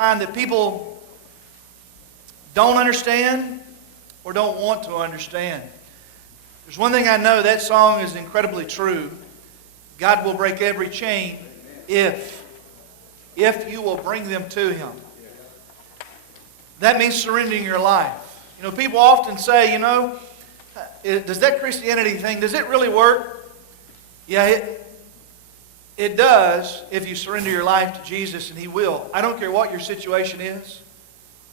find that people don't understand or don't want to understand. There's one thing I know, that song is incredibly true. God will break every chain if you will bring them to Him. That means surrendering your life. You know, people often say, does that Christianity thing, does it really work? Yeah, it does if you surrender your life to Jesus, and He will. I don't care what your situation is.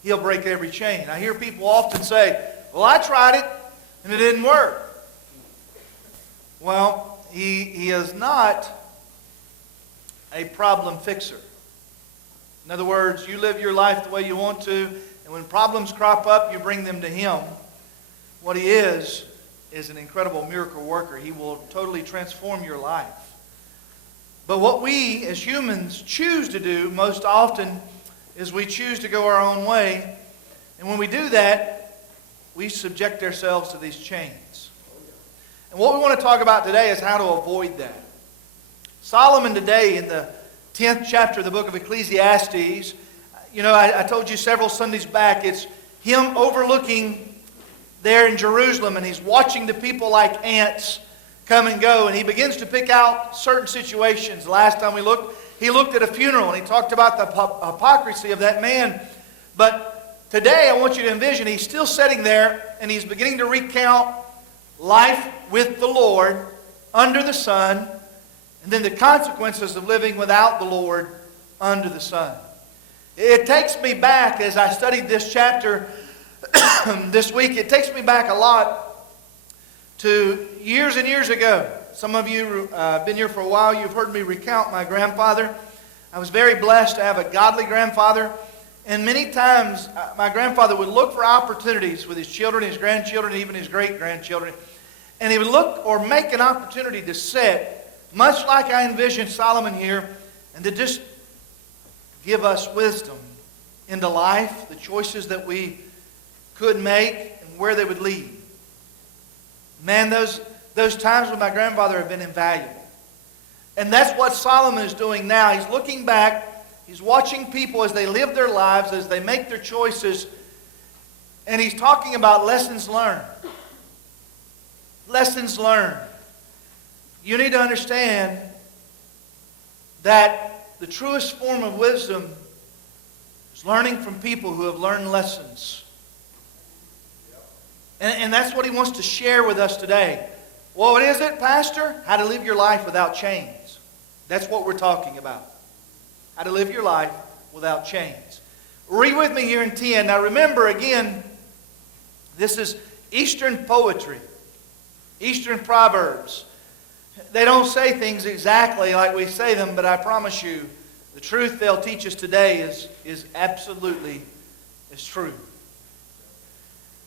He'll break every chain. I hear people often say, well, I tried it and it didn't work. Well, He is not a problem fixer. In other words, you live your life the way you want to, and when problems crop up, you bring them to Him. What He is an incredible miracle worker. He will totally transform your life. But what we as humans choose to do most often is we choose to go our own way. And when we do that, we subject ourselves to these chains. And what we want to talk about today is how to avoid that. Solomon today in the 10th chapter of the book of Ecclesiastes, I told you several Sundays back, it's him overlooking there in Jerusalem, and he's watching the people like ants come and go, and he begins to pick out certain situations. The last time he looked at a funeral, and he talked about the hypocrisy of that man. But today I want you to envision he's still sitting there, and he's beginning to recount life with the Lord under the sun, and then the consequences of living without the Lord under the sun. It takes me back, as I studied this chapter this week, it takes me back a lot to years and years ago. Some of you have been here for a while. You've heard me recount my grandfather. I was very blessed to have a godly grandfather. And many times my grandfather would look for opportunities with his children, his grandchildren, even his great-grandchildren. And he would look or make an opportunity to sit, much like I envisioned Solomon here, and to just give us wisdom into life, the choices that we could make, and where they would lead. Man, those times with my grandfather have been invaluable. And that's what Solomon is doing now. He's looking back. He's watching people as they live their lives, as they make their choices. And he's talking about lessons learned. Lessons learned. You need to understand that the truest form of wisdom is learning from people who have learned lessons. And that's what he wants to share with us today. Well, what is it, Pastor? How to live your life without chains. That's what we're talking about. How to live your life without chains. Read with me here in 10. Now remember, again, this is Eastern poetry. Eastern proverbs. They don't say things exactly like we say them, but I promise you, the truth they'll teach us today is absolutely true.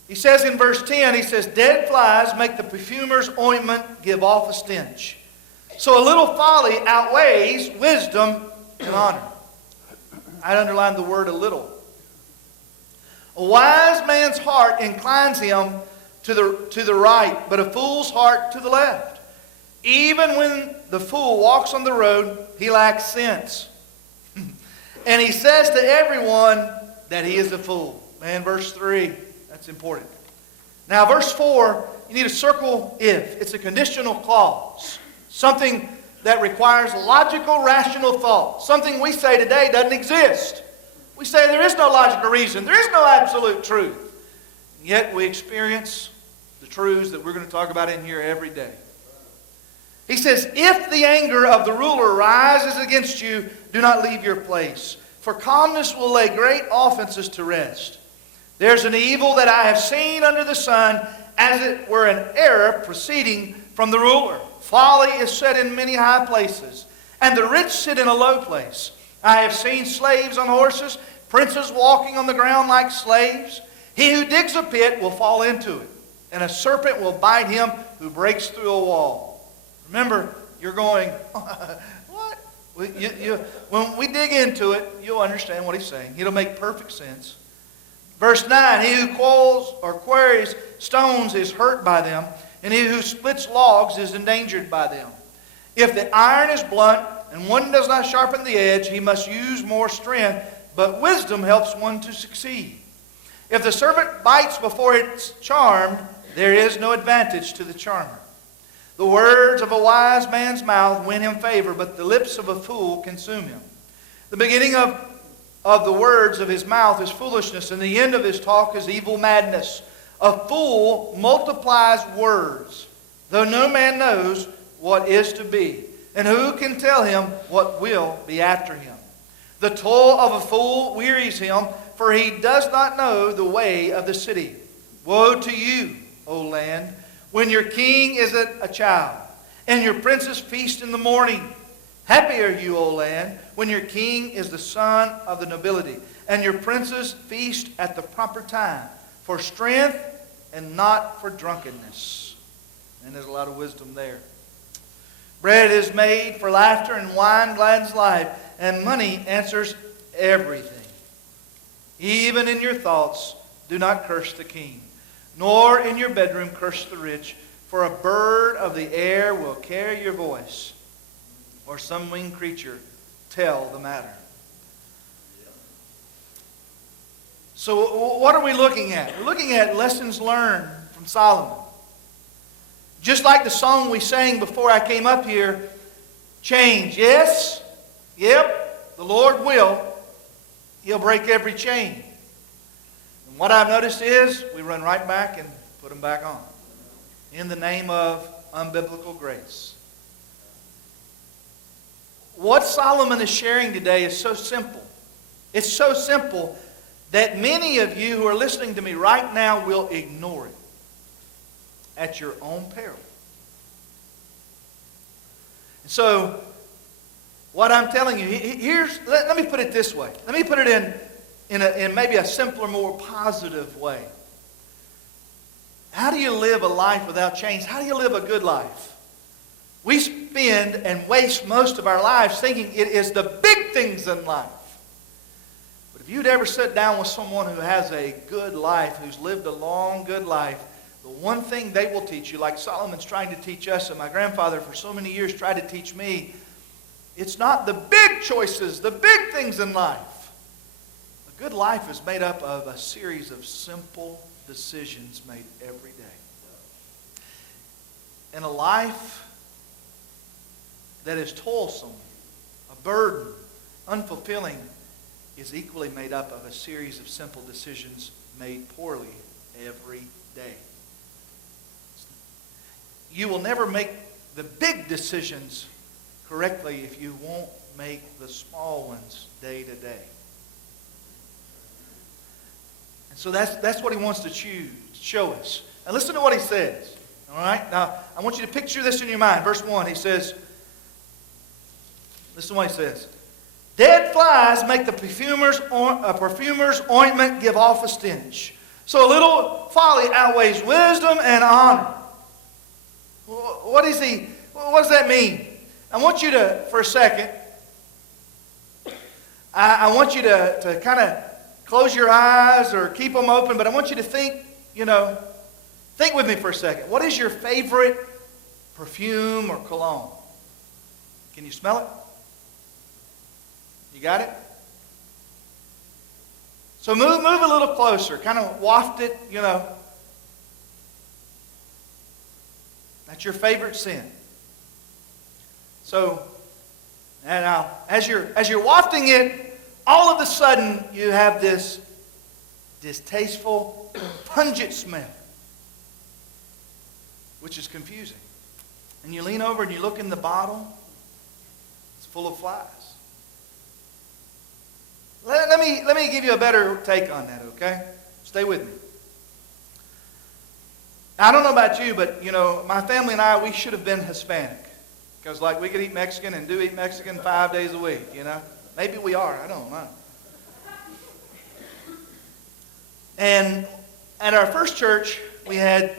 He says in verse 10, he says, dead flies make the perfumer's ointment give off a stench. So a little folly outweighs wisdom and honor. I'd underline the word a little. A wise man's heart inclines him to the right, but a fool's heart to the left. Even when the fool walks on the road, he lacks sense. And he says to everyone that he is a fool. Man, verse 3. That's important. Now, verse 4, you need to circle if. It's a conditional clause. Something that requires logical, rational thought. Something we say today doesn't exist. We say there is no logical reason. There is no absolute truth. And yet we experience the truths that we're going to talk about in here every day. He says, if the anger of the ruler rises against you, do not leave your place. For calmness will lay great offenses to rest. There's an evil that I have seen under the sun, as it were an error proceeding from the ruler. Folly is set in many high places, and the rich sit in a low place. I have seen slaves on horses, princes walking on the ground like slaves. He who digs a pit will fall into it, and a serpent will bite him who breaks through a wall. Remember, you're going, what? When we dig into it, you'll understand what he's saying. It'll make perfect sense. Verse 9, he who quarrels or quarries stones is hurt by them, and he who splits logs is endangered by them. If the iron is blunt and one does not sharpen the edge, he must use more strength but wisdom helps one to succeed. If the serpent bites before it's charmed, there is no advantage to the charmer. The words of a wise man's mouth win him favor, but the lips of a fool consume him. The beginning of the words of his mouth is foolishness, and the end of his talk is evil madness. A fool multiplies words, though no man knows what is to be, and who can tell him what will be after him? The toil of a fool wearies him, for he does not know the way of the city. Woe to you, O land, when your king is a child, and your princes feast in the morning. Happy are you, O land, when your king is the son of the nobility, and your princes feast at the proper time, for strength and not for drunkenness. And there's a lot of wisdom there. Bread is made for laughter, and wine gladdens life, and money answers everything. Even in your thoughts, do not curse the king, nor in your bedroom curse the rich, for a bird of the air will carry your voice, or some winged creature tell the matter. So what are we looking at? We're looking at lessons learned from Solomon. Just like the song we sang before I came up here, change. Yes, yep, the Lord will. He'll break every chain. And what I've noticed is we run right back and put them back on in the name of unbiblical grace. What Solomon is sharing today is so simple. It's so simple that many of you who are listening to me right now will ignore it at your own peril. So, what I'm telling you, let me put it this way. Let me put it in maybe a simpler, more positive way. How do you live a life without change? How do you live a good life? We spend and waste most of our lives thinking it is the big things in life. But if you'd ever sit down with someone who has a good life, who's lived a long, good life, the one thing they will teach you, like Solomon's trying to teach us, and my grandfather for so many years tried to teach me, it's not the big choices, the big things in life. A good life is made up of a series of simple decisions made every day. And a life that is toilsome, a burden, unfulfilling, is equally made up of a series of simple decisions made poorly every day. You will never make the big decisions correctly if you won't make the small ones day to day. And so that's what he wants to show us. And listen to what he says. All right? Now, I want you to picture this in your mind. Verse 1, he says, listen to what he says. Dead flies make the perfumer's ointment give off a stench. So a little folly outweighs wisdom and honor. What does that mean? I want you to, for a second, I want you to kind of close your eyes or keep them open, but I want you to think with me for a second. What is your favorite perfume or cologne? Can you smell it? You got it? So move a little closer. Kind of waft it, That's your favorite scent. So, and now, as you're wafting it, all of a sudden you have this distasteful, pungent smell, which is confusing. And you lean over and you look in the bottle, it's full of flies. Let me give you a better take on that, okay? Stay with me. I don't know about you, but, my family and I, we should have been Hispanic. Because, we could eat Mexican and do eat Mexican 5 days a week, Maybe we are. I don't know. And at our first church, we had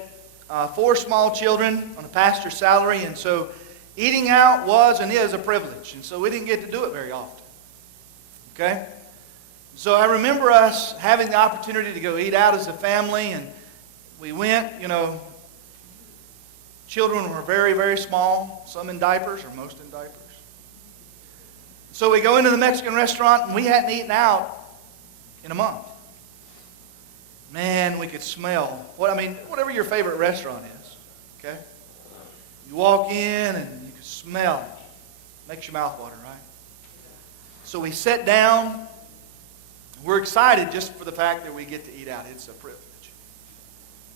4 small children on a pastor's salary. And so eating out was and is a privilege. And so we didn't get to do it very often. Okay? So I remember us having the opportunity to go eat out as a family. And we went, children were very, very small, some in diapers, or most in diapers. So we go into the Mexican restaurant, and we hadn't eaten out in a month. Man, we could smell. Whatever your favorite restaurant is, okay? You walk in and you can smell it. Makes your mouth water, right? So we sit down. We're excited just for the fact that we get to eat out. It's a privilege.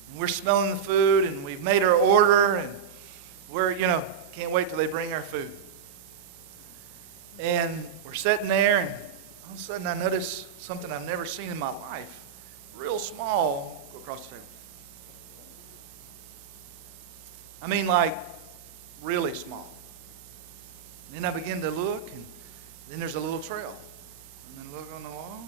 And we're smelling the food, and we've made our order, and we're, can't wait till they bring our food. And we're sitting there, and all of a sudden I notice something I've never seen in my life. Real small, go across the table. Like really small. And then I begin to look, and then there's a little trail. And then look on the wall.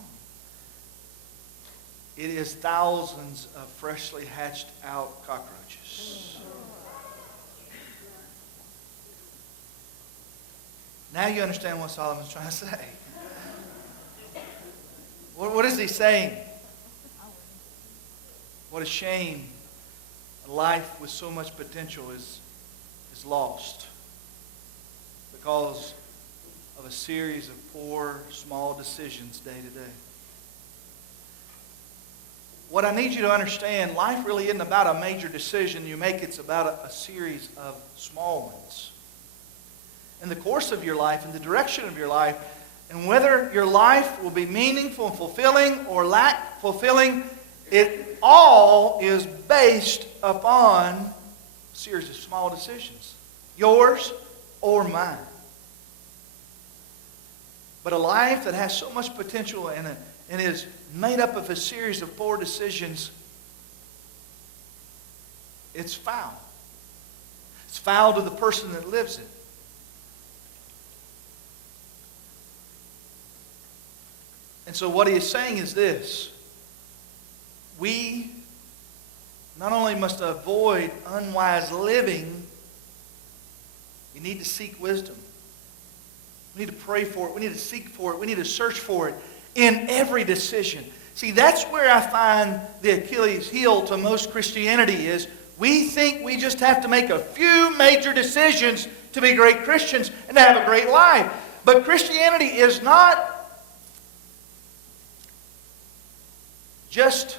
It is thousands of freshly hatched out cockroaches. Now you understand what Solomon's trying to say. What is he saying? What a shame. A life with so much potential is lost because of a series of poor, small decisions day to day. What I need you to understand, life really isn't about a major decision you make. It's about a series of small ones. In the course of your life, in the direction of your life, and whether your life will be meaningful and fulfilling or lack fulfilling, it all is based upon a series of small decisions. Yours or mine. But a life that has so much potential and is made up of a series of poor decisions, it's foul. It's foul to the person that lives it. And so what he is saying is this. We not only must avoid unwise living, we need to seek wisdom. We need to pray for it. We need to seek for it. We need to search for it in every decision. See, that's where I find the Achilles heel to most Christianity is we think we just have to make a few major decisions to be great Christians and to have a great life. But Christianity is not just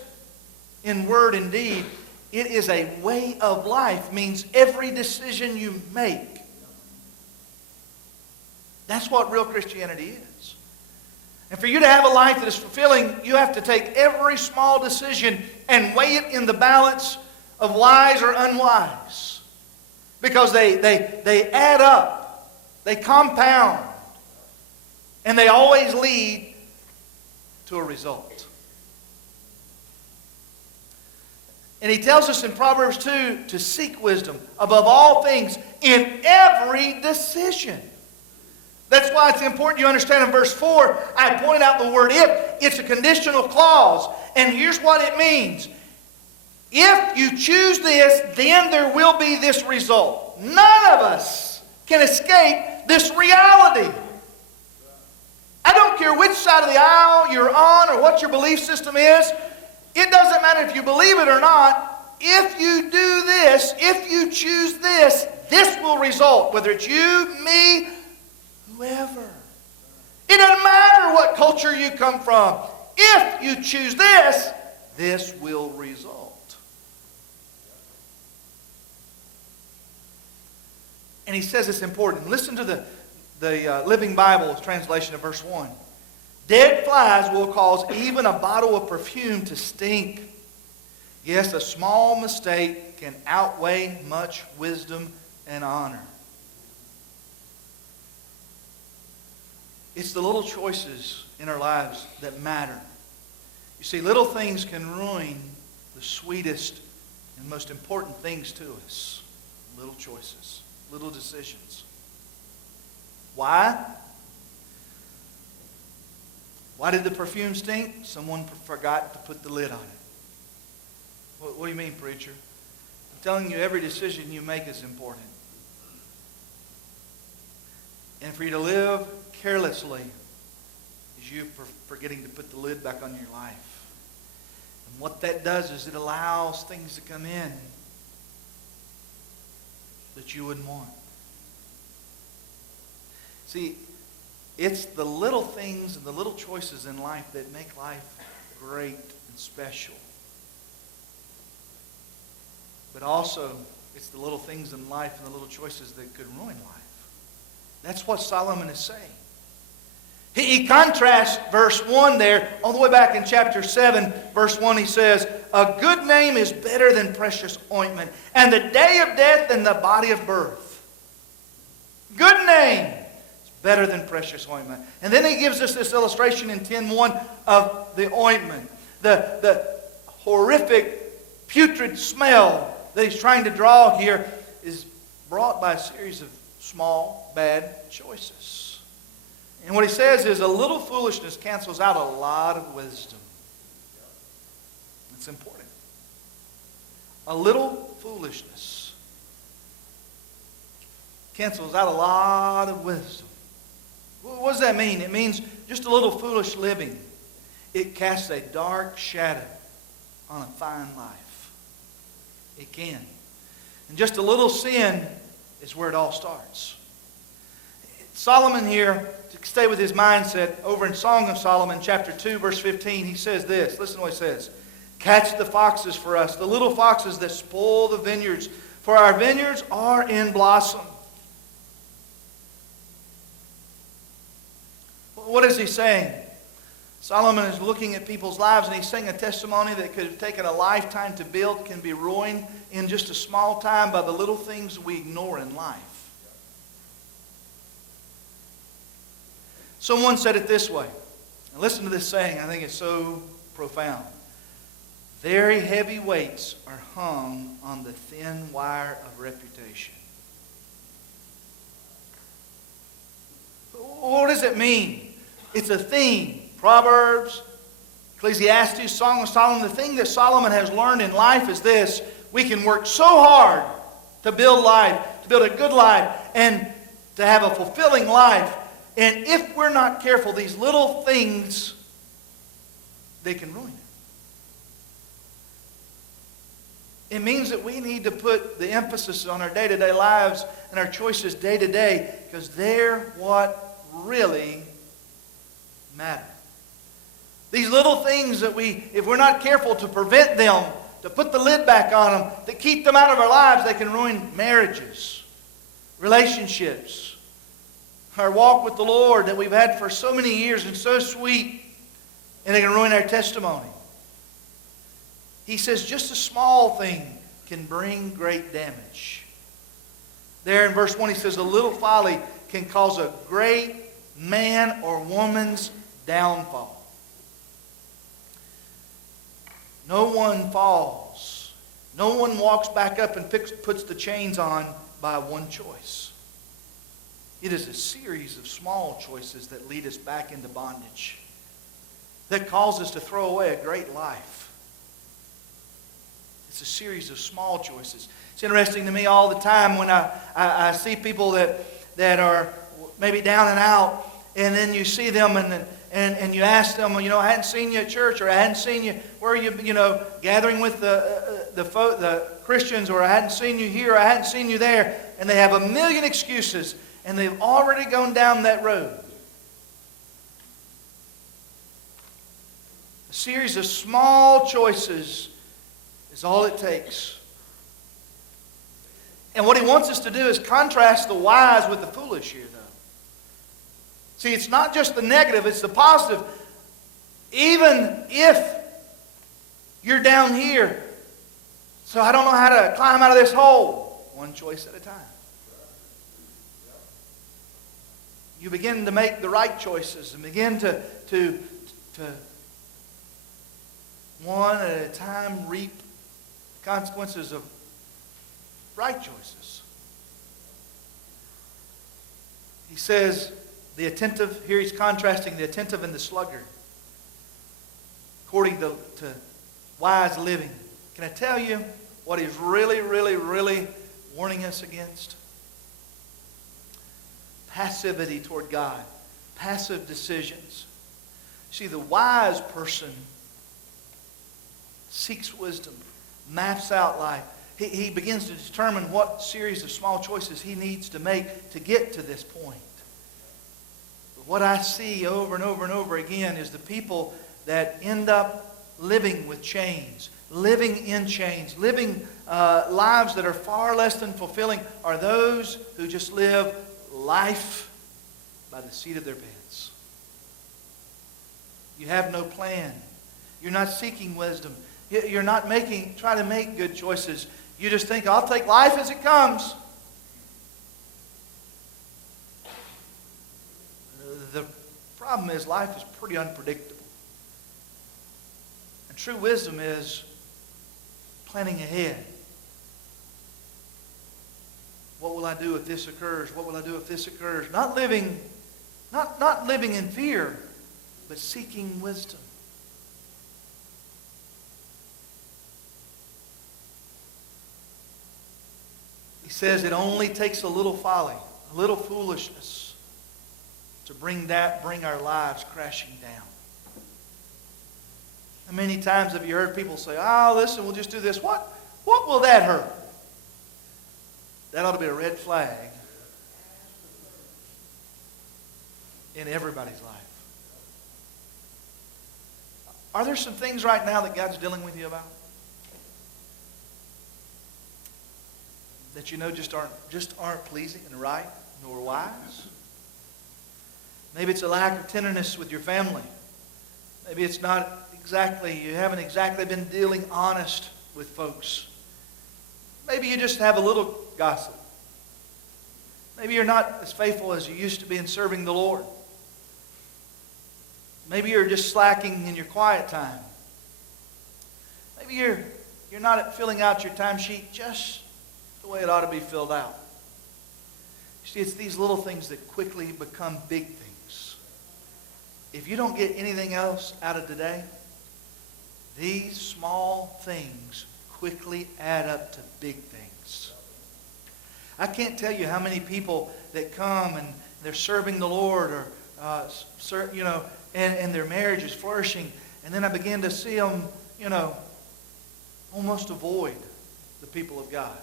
in word and deed. It is a way of life. Means every decision you make. That's what real Christianity is. And for you to have a life that is fulfilling, you have to take every small decision and weigh it in the balance of wise or unwise. Because they add up. They compound. And they always lead to a result. And he tells us in Proverbs 2 to seek wisdom above all things in every decision. That's why it's important you understand in verse 4, I point out the word if. It's a conditional clause. And here's what it means. If you choose this, then there will be this result. None of us can escape this reality. I don't care which side of the aisle you're on or what your belief system is. It doesn't matter if you believe it or not. If you do this, if you choose this, this will result. Whether it's you, me, whoever. It doesn't matter what culture you come from. If you choose this, this will result. And he says it's important. Listen to the Living Bible translation of verse 1. Dead flies will cause even a bottle of perfume to stink. Yes, a small mistake can outweigh much wisdom and honor. It's the little choices in our lives that matter. You see, little things can ruin the sweetest and most important things to us. Little choices, little decisions. Why? Why did the perfume stink? Someone forgot to put the lid on it. What do you mean, preacher? I'm telling you, every decision you make is important. And for you to live carelessly is you forgetting to put the lid back on your life. And what that does is it allows things to come in that you wouldn't want. See, it's the little things and the little choices in life that make life great and special. But also, it's the little things in life and the little choices that could ruin life. That's what Solomon is saying. He contrasts verse 1 there, all the way back in chapter 7, verse 1, he says, a good name is better than precious ointment, and the day of death than the body of birth. Good name is better than precious ointment. And then he gives us this illustration in 10:1 of the ointment. The horrific, putrid smell that he's trying to draw here is brought by a series of small, bad choices. And what he says is a little foolishness cancels out a lot of wisdom. It's important. A little foolishness cancels out a lot of wisdom. What does that mean? It means just a little foolish living. It casts a dark shadow on a fine life. It can. And just a little sin is where it all starts. Solomon here, to stay with his mindset, over in Song of Solomon, chapter 2, verse 15, he says this. Listen to what he says. Catch the foxes for us, the little foxes that spoil the vineyards, for our vineyards are in blossom. What is he saying? Solomon is looking at people's lives, and he's saying a testimony that could have taken a lifetime to build can be ruined in just a small time by the little things we ignore in life. Someone said it this way. And listen to this saying. I think it's so profound. Very heavy weights are hung on the thin wire of reputation. What does it mean? It's a theme. Proverbs, Ecclesiastes, Song of Solomon. The thing that Solomon has learned in life is this. We can work so hard to build life, to build a good life, and to have a fulfilling life. And if we're not careful, these little things, they can ruin it. It means that we need to put the emphasis on our day-to-day lives and our choices day-to-day, because they're what really matter. These little things that if we're not careful to prevent them, to put the lid back on them, to keep them out of our lives, they can ruin marriages, relationships, our walk with the Lord that we've had for so many years and so sweet, and they can ruin our testimony. He says just a small thing can bring great damage. There in verse 1 he says a little folly can cause a great man or woman's downfall. No one falls. No one walks back up and puts the chains on by one choice. It is a series of small choices that lead us back into bondage, that cause us to throw away a great life. It's a series of small choices. It's interesting to me all the time when I see people that are maybe down and out, and then you see them and you ask them, I hadn't seen you at church, or I hadn't seen you, where are you, gathering with the Christians, or I hadn't seen you here, or I hadn't seen you there, and they have a million excuses. And they've already gone down that road. A series of small choices is all it takes. And what he wants us to do is contrast the wise with the foolish here, though. See, it's not just the negative, it's the positive. Even if you're down here, so I don't know how to climb out of this hole, one choice at a time. You begin to make the right choices and begin to one at a time reap consequences of right choices. He says the attentive, here he's contrasting the attentive and the sluggard according to wise living. Can I tell you what he's really, really, really warning us against? Passivity toward God. Passive decisions. See, the wise person seeks wisdom, maps out life. He begins to determine what series of small choices he needs to make to get to this point. But what I see over and over and over again is the people that end up living with chains, living in chains, living lives that are far less than fulfilling are those who just live life by the seat of their pants. You have no plan. You're not seeking wisdom. You're not trying to make good choices. You just think, I'll take life as it comes. The problem is life is pretty unpredictable. And true wisdom is planning ahead. What will I do if this occurs? What will I do if this occurs? Not living in fear, but seeking wisdom. He says it only takes a little folly, a little foolishness to bring our lives crashing down. How many times have you heard people say, oh, listen, we'll just do this. What will that hurt? That ought to be a red flag in everybody's life. Are there some things right now that God's dealing with you about? That you know just aren't pleasing and right nor wise? Maybe it's a lack of tenderness with your family. Maybe it's you haven't exactly been dealing honest with folks. Maybe you just have a little gossip. Maybe you're not as faithful as you used to be in serving the Lord. Maybe you're just slacking in your quiet time. Maybe you're not filling out your timesheet just the way it ought to be filled out. You see, it's these little things that quickly become big things. If you don't get anything else out of today, these small things quickly add up to big things. I can't tell you how many people that come and they're serving the Lord or and their marriage is flourishing, and then I begin to see them, almost avoid the people of God.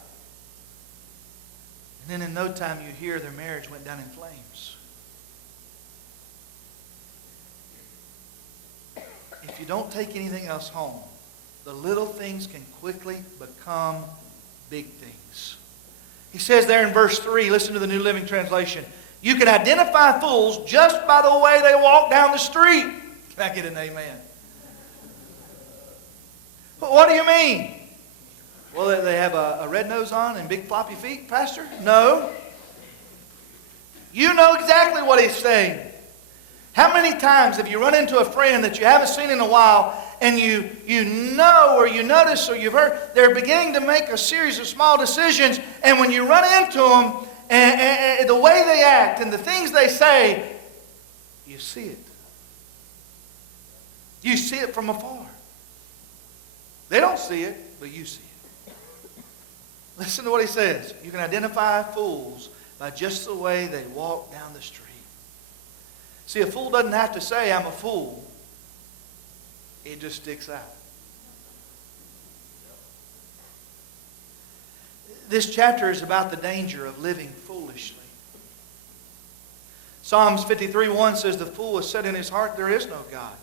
And then in no time you hear their marriage went down in flames. If you don't take anything else home, the little things can quickly become big things. He says there in verse 3, listen to the New Living Translation, you can identify fools just by the way they walk down the street. Can I get an amen? But what do you mean? Well, they have a red nose on and big floppy feet, Pastor? No. You know exactly what he's saying. How many times have you run into a friend that you haven't seen in a while and you know or you notice or you've heard they're beginning to make a series of small decisions, and when you run into them and the way they act and the things they say, you see it. You see it from afar. They don't see it, but you see it. Listen to what he says. You can identify fools by just the way they walk down the street. See, a fool doesn't have to say, I'm a fool. It just sticks out. This chapter is about the danger of living foolishly. Psalms 53:1 says, the fool has said in his heart, there is no God.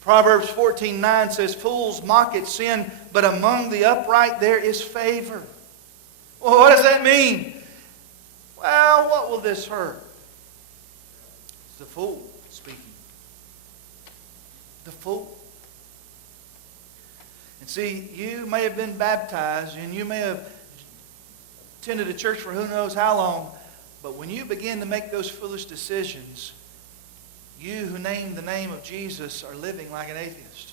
Proverbs 14:9 says, fools mock at sin, but among the upright there is favor. Well, what does that mean? Well, what will this hurt? It's the fool speaking. The fool. And see, you may have been baptized and you may have attended a church for who knows how long, but when you begin to make those foolish decisions, you who name the name of Jesus are living like an atheist.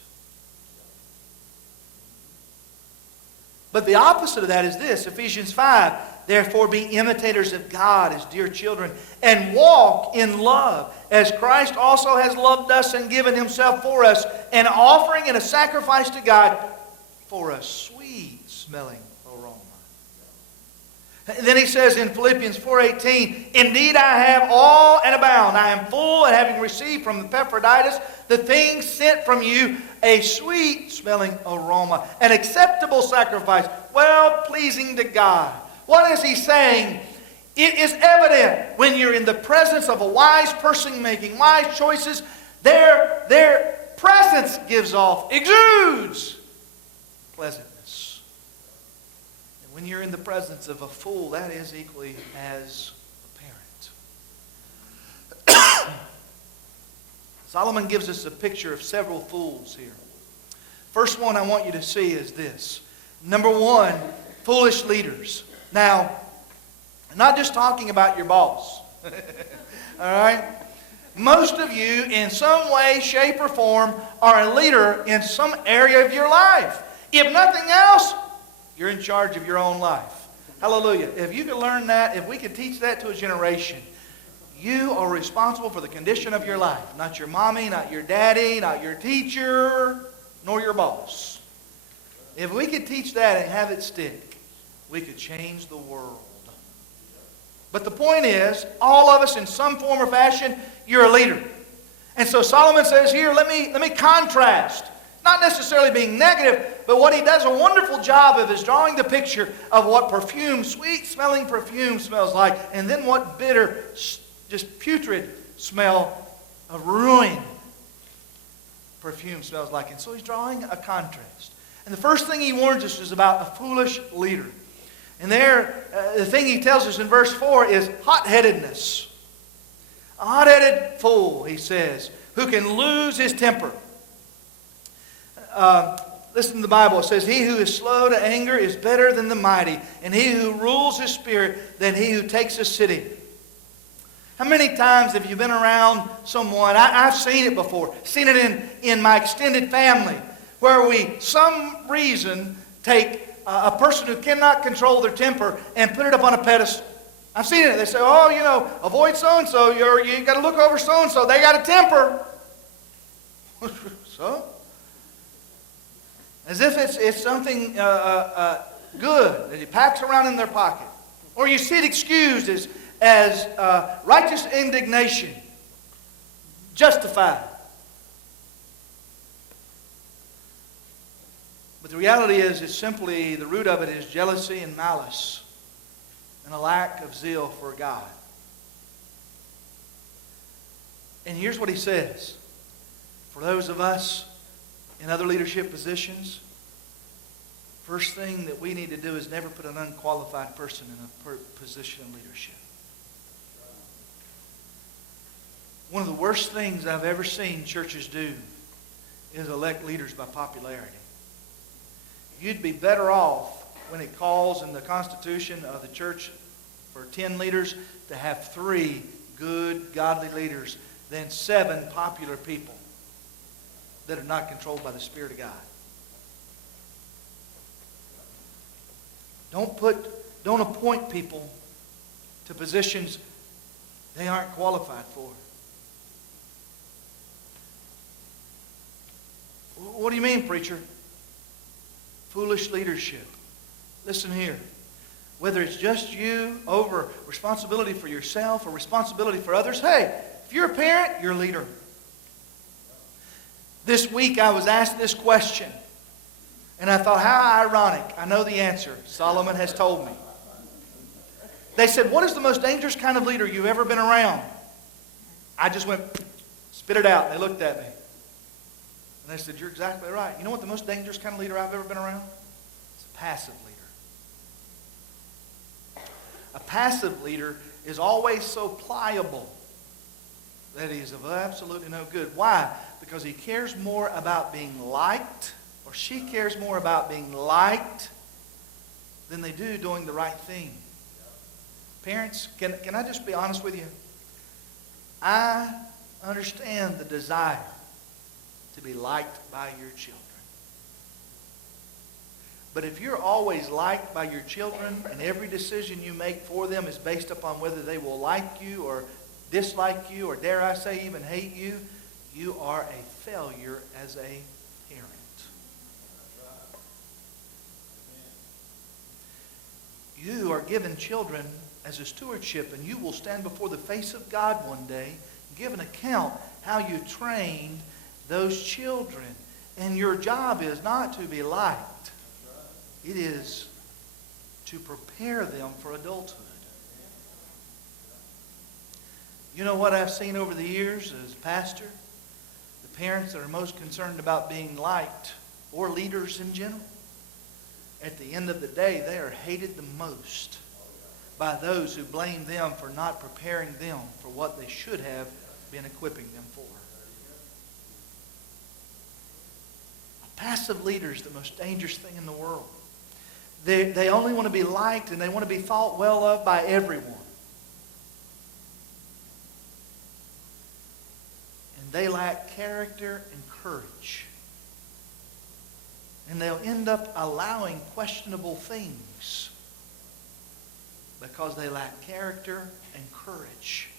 But the opposite of that is this, Ephesians 5, therefore be imitators of God as dear children, and walk in love, as Christ also has loved us and given himself for us, an offering and a sacrifice to God for a sweet-smelling aroma. And then he says in Philippians 4:18, indeed I have all and abound. I am full, and having received from Epaphroditus the things sent from you, a sweet-smelling aroma, an acceptable sacrifice, well-pleasing to God. What is he saying? It is evident when you're in the presence of a wise person making wise choices, their presence gives off, exudes pleasantness. And when you're in the presence of a fool, that is equally as apparent. Solomon gives us a picture of several fools here. First one I want you to see is this. Number one, foolish leaders. Now, I'm not just talking about your boss. All right? Most of you, in some way, shape, or form, are a leader in some area of your life. If nothing else, you're in charge of your own life. Hallelujah. If you could learn that, if we could teach that to a generation, you are responsible for the condition of your life. Not your mommy, not your daddy, not your teacher, nor your boss. If we could teach that and have it stick, we could change the world. But the point is, all of us in some form or fashion, you're a leader. And so Solomon says here, let me contrast. Not necessarily being negative, but what he does a wonderful job of is drawing the picture of what perfume, sweet-smelling perfume smells like, and then what bitter, just putrid smell of ruin perfume smells like. And so he's drawing a contrast. And the first thing he warns us is about a foolish leader. And there, the thing he tells us in verse 4 is hot-headedness. A hot-headed fool, he says, who can lose his temper. Listen to the Bible. It says, he who is slow to anger is better than the mighty, and he who rules his spirit than he who takes a city. How many times have you been around someone, I've seen it before, seen it in my extended family, where we, some reason, take a person who cannot control their temper and put it up on a pedestal. I've seen it. They say, oh, you know, avoid so-and-so. You got to look over so-and-so. They got a temper. So? As if it's something good that he packs around in their pocket. Or you see it excused as righteous indignation. Justified. But the reality is, it's simply, the root of it is jealousy and malice and a lack of zeal for God. And here's what he says. For those of us in other leadership positions, first thing that we need to do is never put an unqualified person in a position of leadership. One of the worst things I've ever seen churches do is elect leaders by popularity. You'd be better off when it calls in the Constitution of the church for 10 leaders to have 3 good, godly leaders than 7 popular people that are not controlled by the Spirit of God. Don't appoint people to positions they aren't qualified for. What do you mean, preacher? Foolish leadership. Listen here. Whether it's just you over responsibility for yourself or responsibility for others, hey, if you're a parent, you're a leader. This week I was asked this question, and I thought, how ironic. I know the answer. Solomon has told me. They said, what is the most dangerous kind of leader you've ever been around? I just went, spit it out. And they looked at me. And they said, you're exactly right. You know what the most dangerous kind of leader I've ever been around? It's a passive leader. A passive leader is always so pliable that he is of absolutely no good. Why? Because he cares more about being liked, or she cares more about being liked than they do doing the right thing. Parents, can I just be honest with you? I understand the desire to be liked by your children. But if you're always liked by your children and every decision you make for them is based upon whether they will like you or dislike you or, dare I say, even hate you, you are a failure as a parent. You are given children as a stewardship, and you will stand before the face of God one day and give an account how you trained those children. And your job is not to be liked. It is to prepare them for adulthood. You know what I've seen over the years as pastor? The parents that are most concerned about being liked, or leaders in general, at the end of the day, they are hated the most by those who blame them for not preparing them for what they should have been equipping them for. A passive leader is the most dangerous thing in the world. They only want to be liked and they want to be thought well of by everyone. And they lack character and courage. And they'll end up allowing questionable things because they lack character and courage.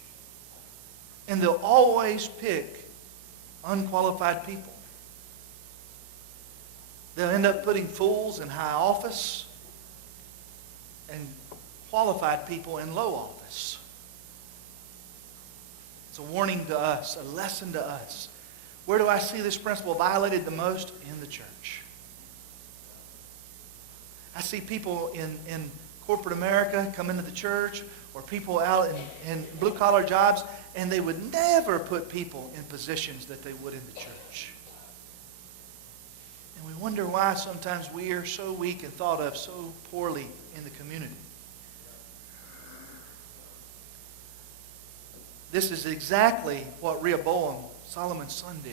And they'll always pick unqualified people. They'll end up putting fools in high office and qualified people in low office. It's a warning to us, a lesson to us. Where do I see this principle violated the most? In the church. I see people in corporate America come into the church, or people out in blue-collar jobs, and they would never put people in positions that they would in the church. And we wonder why sometimes we are so weak and thought of so poorly in the community. This is exactly what Rehoboam, Solomon's son, did.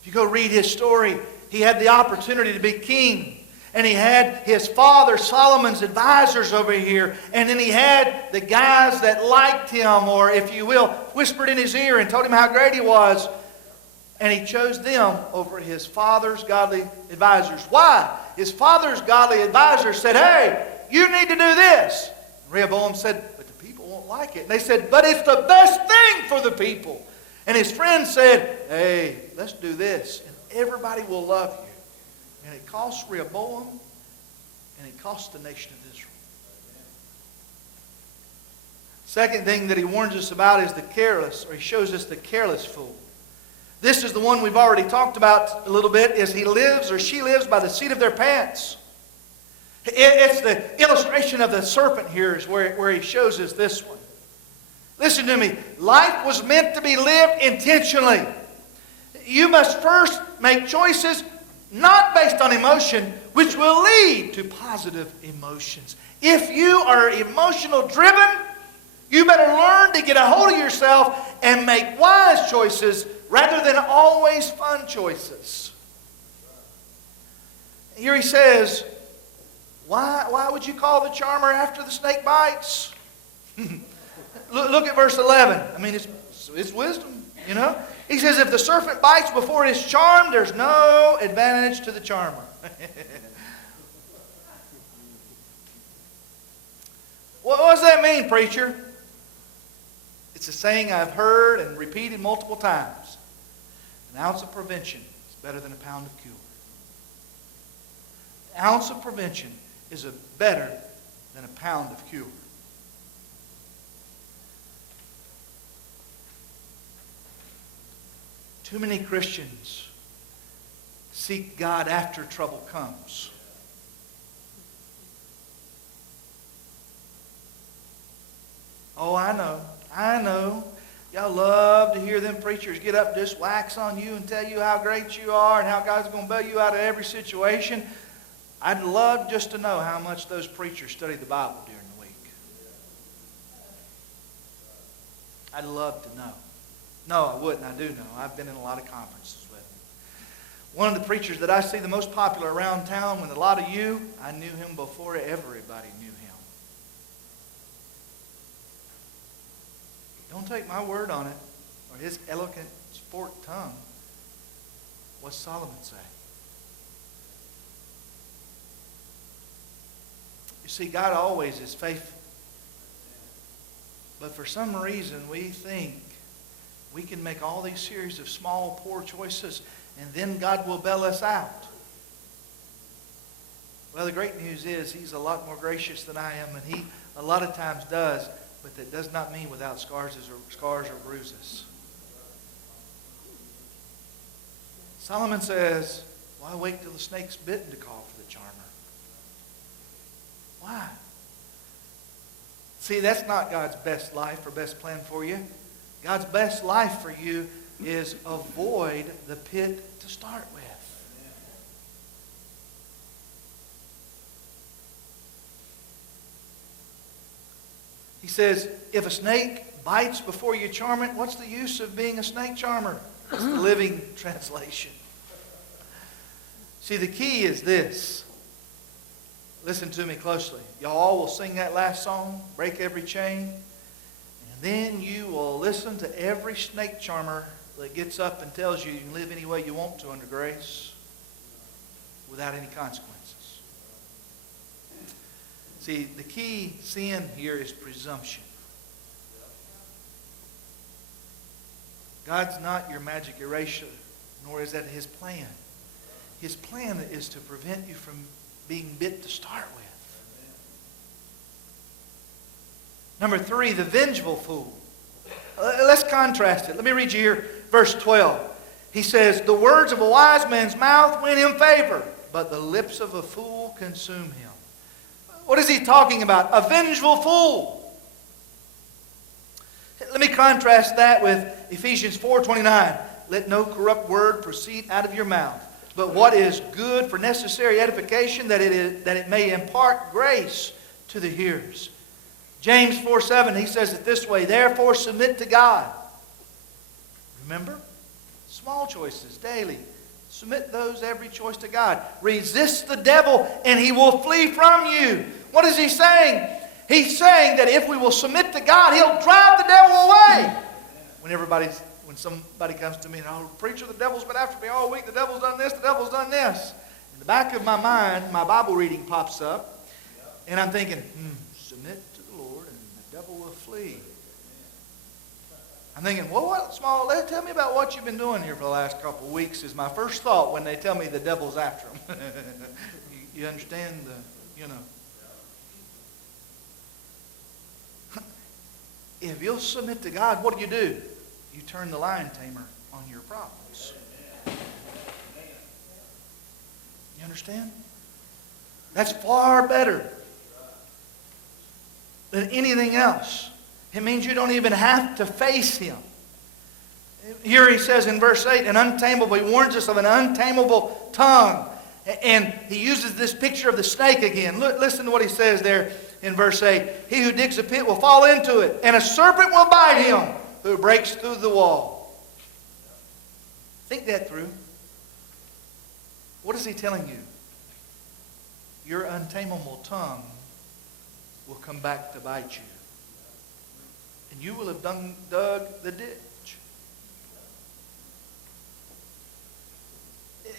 If you go read his story, he had the opportunity to be king. And he had his father Solomon's advisors over here. And then he had the guys that liked him, or if you will, whispered in his ear and told him how great he was. And he chose them over his father's godly advisors. Why? His father's godly advisors said, hey, you need to do this. And Rehoboam said, but the people won't like it. And they said, but it's the best thing for the people. And his friends said, hey, let's do this. And everybody will love you. And it cost Rehoboam, and it cost the nation of Israel. Second thing that he warns us about is the careless, or he shows us the careless fool. This is the one we've already talked about a little bit, is he lives or she lives by the seat of their pants. It's the illustration of the serpent here is where he shows us this one. Listen to me. Life was meant to be lived intentionally. You must first make choices not based on emotion, which will lead to positive emotions. If you are emotional driven, you better learn to get a hold of yourself and make wise choices rather than always fun choices. Here he says, why would you call the charmer after the snake bites? Look at verse 11. I mean, it's wisdom, you know. He says, if the serpent bites before it is charmed, there's no advantage to the charmer. What does that mean, preacher? It's a saying I've heard and repeated multiple times. An ounce of prevention is better than a pound of cure. An ounce of prevention is better than a pound of cure. Too many Christians seek God after trouble comes. Oh, I know. Y'all love to hear them preachers get up and just wax on you and tell you how great you are and how God's going to bail you out of every situation. I'd love just to know how much those preachers study the Bible during the week. I'd love to know. No, I wouldn't. I do know. I've been in a lot of conferences with him. One of the preachers that I see the most popular around town with a lot of you, I knew him before everybody knew him. Don't take my word on it, or his eloquent forked tongue. What's Solomon say? You see, God always is faithful. But for some reason, we think we can make all these series of small, poor choices, and then God will bail us out. Well, the great news is He's a lot more gracious than I am, and He a lot of times does, but that does not mean without scars or bruises. Solomon says, why wait till the snake's bitten to call for the charmer? Why? See, that's not God's best life or best plan for you. God's best life for you is avoid the pit to start with. He says, if a snake bites before you charm it, what's the use of being a snake charmer? It's the Living Translation. See, the key is this. Listen to me closely. Y'all all will sing that last song, Break Every Chain. And then you will listen to every snake charmer that gets up and tells you you can live any way you want to under grace without any consequences. See, the key sin here is presumption. God's not your magic eraser, nor is that His plan. His plan is to prevent you from being bit to start with. Number 3, the vengeful fool. Let's contrast it. Let me read you here verse 12. He says, the words of a wise man's mouth win him favor, but the lips of a fool consume him. What is he talking about? A vengeful fool. Let me contrast that with Ephesians 4:29. Let no corrupt word proceed out of your mouth, but what is good for necessary edification, that it may impart grace to the hearers. James 4:7, he says it this way, therefore submit to God. Remember? Small choices daily. Submit those every choice to God. Resist the devil and he will flee from you. What is he saying? He's saying that if we will submit to God, He'll drive the devil away. When somebody comes to me and, oh, preacher, the devil's been after me all week. The devil's done this, the devil's done this. In the back of my mind, my Bible reading pops up. And I'm thinking, submit to the Lord and the devil will flee. I'm thinking, well, tell me about what you've been doing here for the last couple of weeks is my first thought when they tell me the devil's after them. you understand If you'll submit to God, what do? You turn the lion tamer on your problems. You understand? That's far better than anything else. It means you don't even have to face him. Here he says in verse 8, he warns us of an untamable tongue. And he uses this picture of the snake again. Listen to what he says there in verse 8. He who digs a pit will fall into it, and a serpent will bite him who breaks through the wall. Think that through. What is he telling you? Your untamable tongue will come back to bite you. And you will have dug the ditch.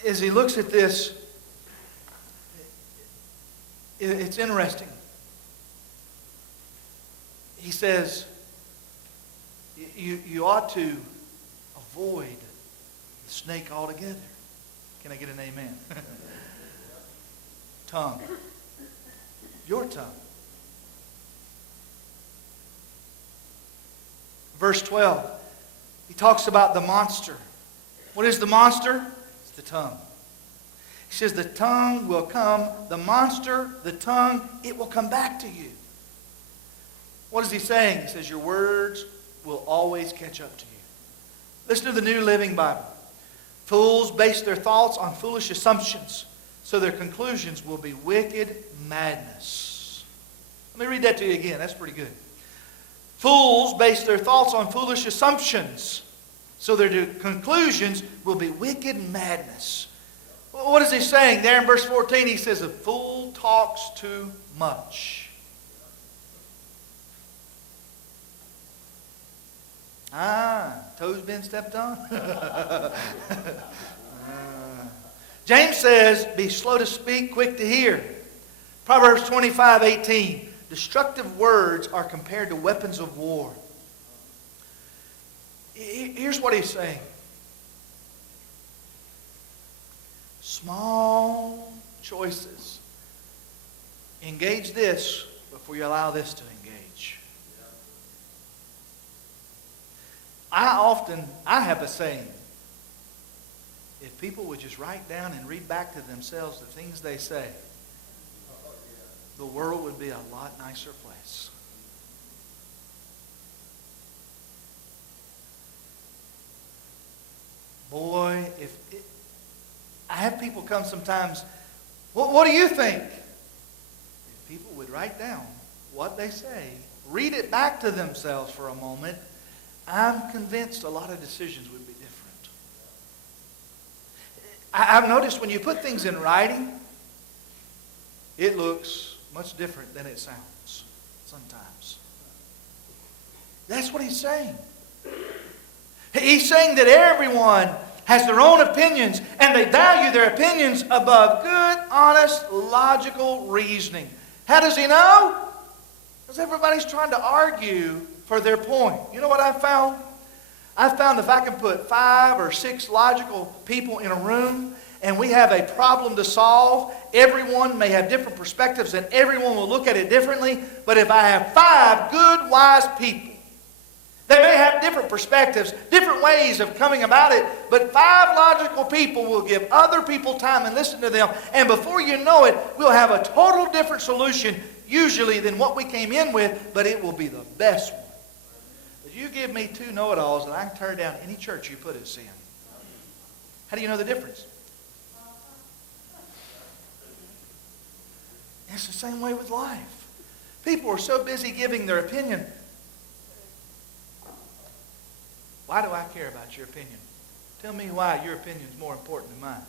As he looks at this, it's interesting. He says, you ought to avoid the snake altogether. Can I get an amen? Tongue. Your tongue. Verse 12. He talks about the monster. What is the monster? It's the tongue. He says the tongue will come, the monster, the tongue, it will come back to you. What is he saying? He says your words will always catch up to you. Listen to the New Living Bible. Fools base their thoughts on foolish assumptions, so their conclusions will be wicked madness. Let me read that to you again. That's pretty good. Fools base their thoughts on foolish assumptions, so their conclusions will be wicked madness. What is he saying? There in verse 14 he says, a fool talks too much. Toes been stepped on? James says, be slow to speak, quick to hear. Proverbs 25:18. Destructive words are compared to weapons of war. Here's what he's saying. Small choices. Engage this before you allow this to engage. I have a saying. If people would just write down and read back to themselves the things they say, the world would be a lot nicer place. Boy, I have people come sometimes, what do you think? If people would write down what they say, read it back to themselves for a moment, I'm convinced a lot of decisions would be different. I've noticed when you put things in writing, it looks much different than it sounds sometimes. That's what he's saying. He's saying that everyone has their own opinions, and they value their opinions above good, honest, logical reasoning. How does he know? Because everybody's trying to argue for their point. You know what I've found? I've found if I can put 5 or 6 logical people in a room and we have a problem to solve, everyone may have different perspectives and everyone will look at it differently. But if I have 5 good, wise people, they may have different perspectives, different ways of coming about it, but 5 logical people will give other people time and listen to them. And before you know it, we'll have a total different solution usually than what we came in with, but it will be the best one. But you give me 2 know-it-alls and I can tear down any church you put us in. How do you know the difference? It's the same way with life. People are so busy giving their opinion. Why do I care about your opinion? Tell me why your opinion is more important than mine.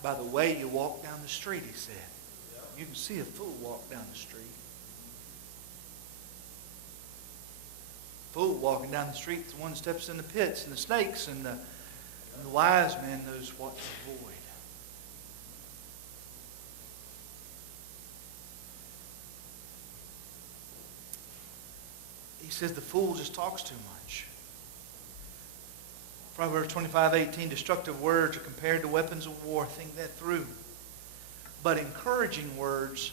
By the way you walk down the street, he said. You can see a fool walk down the street. Fool walking down the street is the one who steps in the pits and the snakes, and the wise man knows what to avoid. He says the fool just talks too much. Proverbs 25:18, destructive words are compared to weapons of war. Think that through. But encouraging words,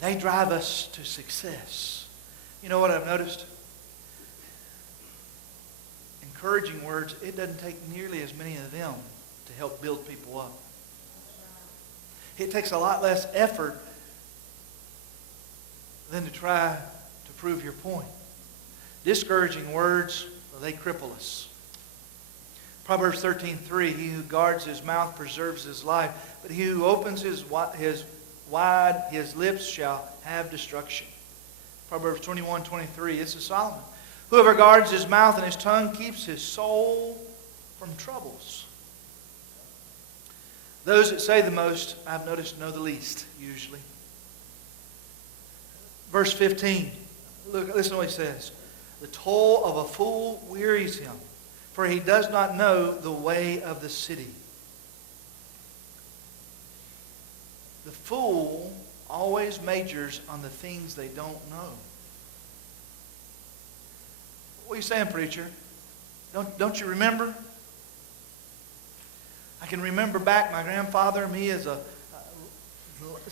they drive us to success. You know what I've noticed? Encouraging words, it doesn't take nearly as many of them to help build people up. It takes a lot less effort than to try to prove your point. Discouraging words, well, they cripple us. Proverbs 13:3, he who guards his mouth preserves his life, but he who opens his lips shall have destruction. Proverbs 21:23, this is Solomon. Whoever guards his mouth and his tongue keeps his soul from troubles. Those that say the most, I've noticed, know the least, usually. Verse 15, look, listen to what he says. The toil of a fool wearies him, for he does not know the way of the city. The fool always majors on the things they don't know. What are you saying, preacher? Don't you remember? I can remember back my grandfather, me as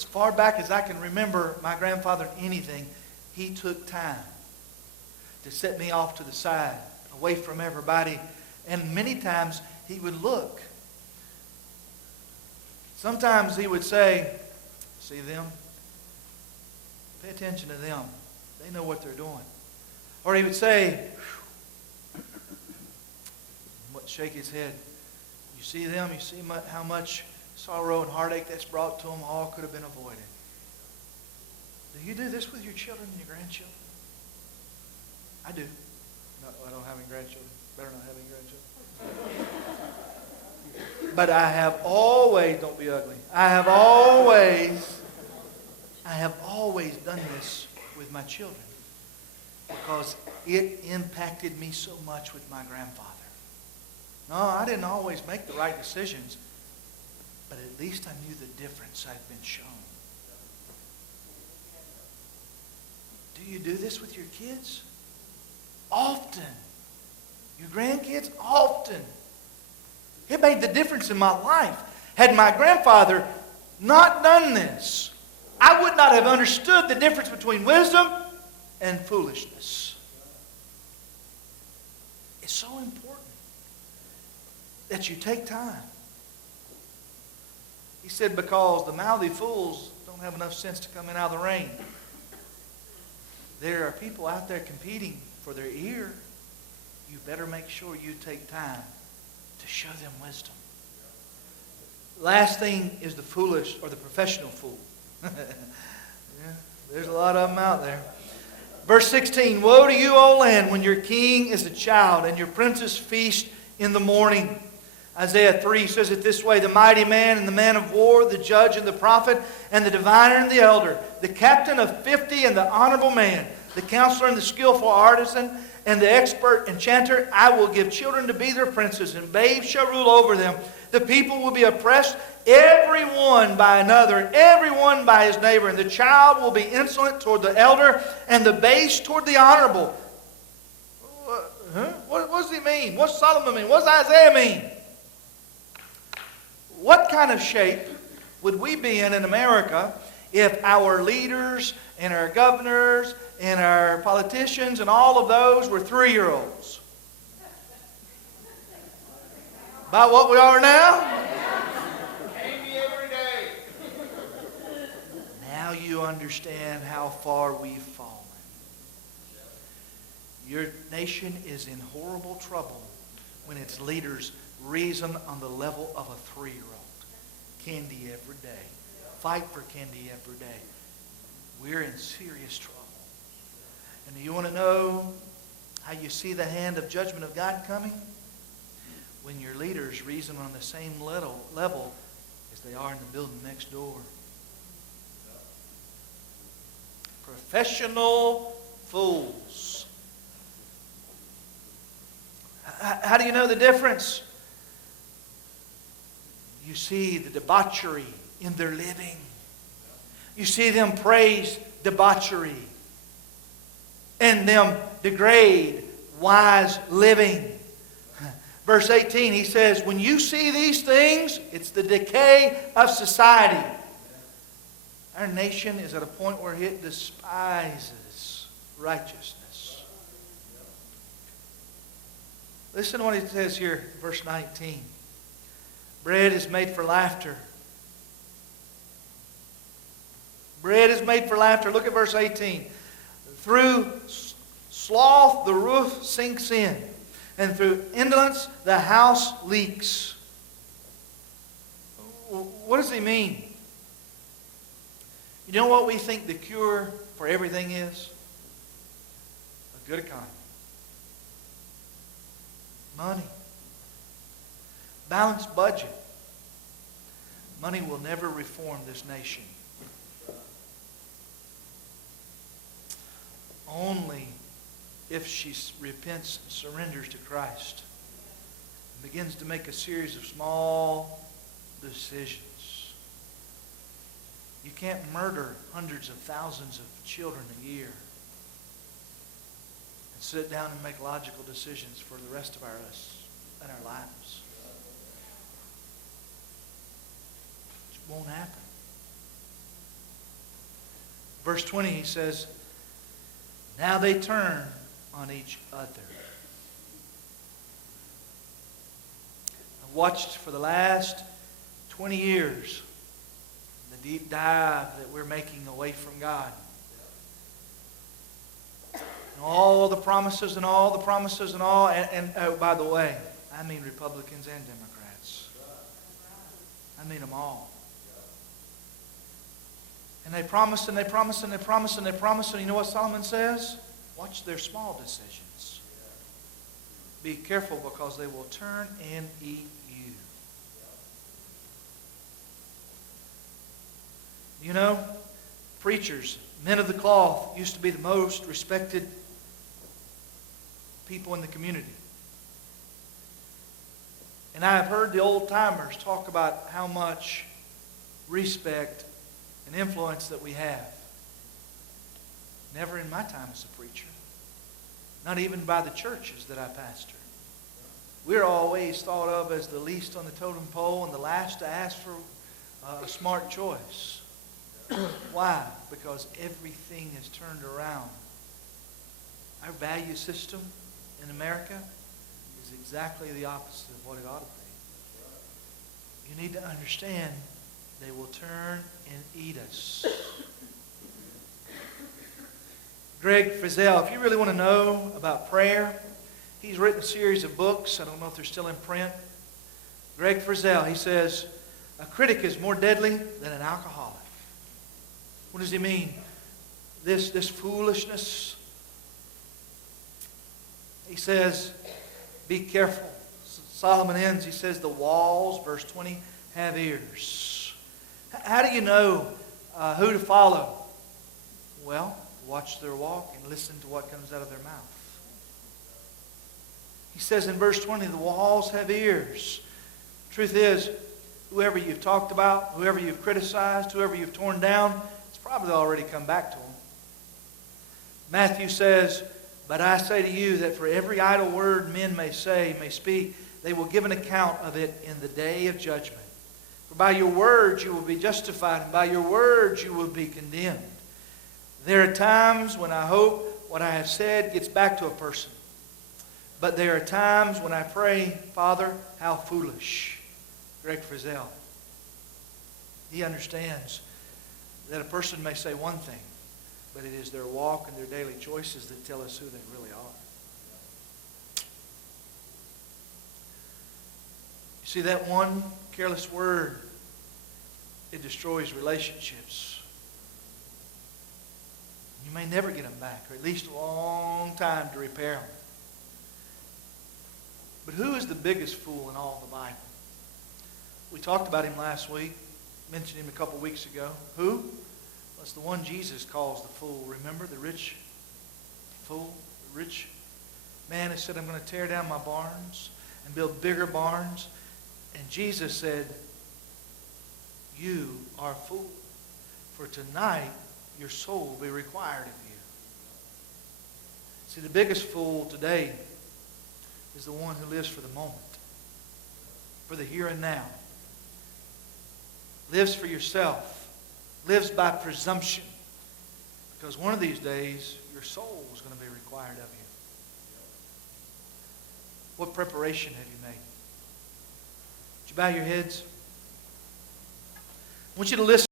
far back as I can remember my grandfather anything, he took time to set me off to the side, away from everybody. And many times he would look. Sometimes he would say, see them? Pay attention to them. They know what they're doing. Or he would say, shake his head. You see them? You see how much sorrow and heartache that's brought to them? All could have been avoided. Do you do this with your children and your grandchildren? I do. No, I don't have any grandchildren. Better not have any grandchildren. But I have always, don't be ugly, I have always done this with my children because it impacted me so much with my grandfather. No, I didn't always make the right decisions, but at least I knew the difference I'd been shown. Do you do this with your kids? Often. Your grandkids? Often. It made the difference in my life. Had my grandfather not done this, I would not have understood the difference between wisdom and foolishness. It's so important that you take time. He said because the mouthy fools don't have enough sense to come in out of the rain. There are people out there competing for their ear. you better make sure you take time to show them wisdom. Last thing is the foolish or the professional fool. Yeah, there's a lot of them out there. Verse 16, woe to you, O land, when your king is a child and your princes feast in the morning. Isaiah 3 says it this way, the mighty man and the man of war, the judge and the prophet, and the diviner and the elder, the captain of 50 and the honorable man, the counselor and the skillful artisan, and the expert enchanter, I will give children to be their princes, and babes shall rule over them. The people will be oppressed, every one by another, every one by his neighbor. And the child will be insolent toward the elder, and the base toward the honorable. What does he mean? What does Solomon mean? What does Isaiah mean? What kind of shape would we be in America if our leaders and our governors and our politicians and all of those were 3-year-olds? About what we are now? Amy every day. Now you understand how far we've fallen. Your nation is in horrible trouble when its leaders reason on the level of a 3-year-old. Candy every day. Fight for candy every day. We're in serious trouble. And do you want to know how you see the hand of judgment of God coming? When your leaders reason on the same level as they are in the building next door. Professional fools. How do you know the difference? You see the debauchery in their living. You see them praise debauchery and them degrade wise living. Verse 18, he says, when you see these things, it's the decay of society. Our nation is at a point where it despises righteousness. Listen to what he says here, verse 19. Bread is made for laughter. Bread is made for laughter. Look at verse 18. Through sloth the roof sinks in, and through indolence the house leaks. What does he mean? You know what we think the cure for everything is? A good economy. Money. Balanced budget. Money will never reform this nation. Only if she repents and surrenders to Christ and begins to make a series of small decisions. You can't murder hundreds of thousands of children a year and sit down and make logical decisions for the rest of us and our lives. It won't happen. Verse 20, he says, now they turn on each other. I've watched for the last 20 years the deep dive that we're making away from God. And all the promises and all the promises and all. And oh, by the way, I mean Republicans and Democrats. I mean them all. And they promise and they promise and they promise and they promise. And you know what Solomon says? Watch their small decisions. Be careful because they will turn and eat you. You know, preachers, men of the cloth, used to be the most respected people in the community. And I have heard the old timers talk about how much respect and influence that we have. Never in my time as a preacher. Not even by the churches that I pastor. We're always thought of as the least on the totem pole and the last to ask for a smart choice. Why? Because everything is turned around. Our value system in America is exactly the opposite of what it ought to be. You need to understand they will turn and eat us. Greg Frizzell, if you really want to know about prayer, He's written a series of books. I don't know if they're still in print. Greg Frizzell, he says, a critic is more deadly than an alcoholic. What does he mean? This foolishness. He says, be careful. Solomon ends, he says, the walls, verse 20, have ears. How do you know who to follow? Well, watch their walk and listen to what comes out of their mouth. He says in verse 20, the walls have ears. Truth is, whoever you've talked about, whoever you've criticized, whoever you've torn down, it's probably already come back to them. Matthew says, but I say to you that for every idle word men may say, may speak, they will give an account of it in the day of judgment. For by your words you will be justified, and by your words you will be condemned. There are times when I hope what I have said gets back to a person. But there are times when I pray, Father, how foolish. Greg Frizzell. He understands that a person may say one thing, but it is their walk and their daily choices that tell us who they really are. You see, that one careless word, it destroys relationships. You may never get them back, or at least a long time to repair them. But who is the biggest fool in all the Bible? We talked about him last week, mentioned him a couple weeks ago. Who? Well, it's the one Jesus calls the fool. Remember the rich fool? The rich man who said, I'm going to tear down my barns and build bigger barns. And Jesus said, you are a fool, for tonight your soul will be required of you. See, the biggest fool today is the one who lives for the moment, for the here and now. Lives for yourself. Lives by presumption. Because one of these days, your soul is going to be required of you. What preparation have you made? Would you bow your heads? I want you to listen.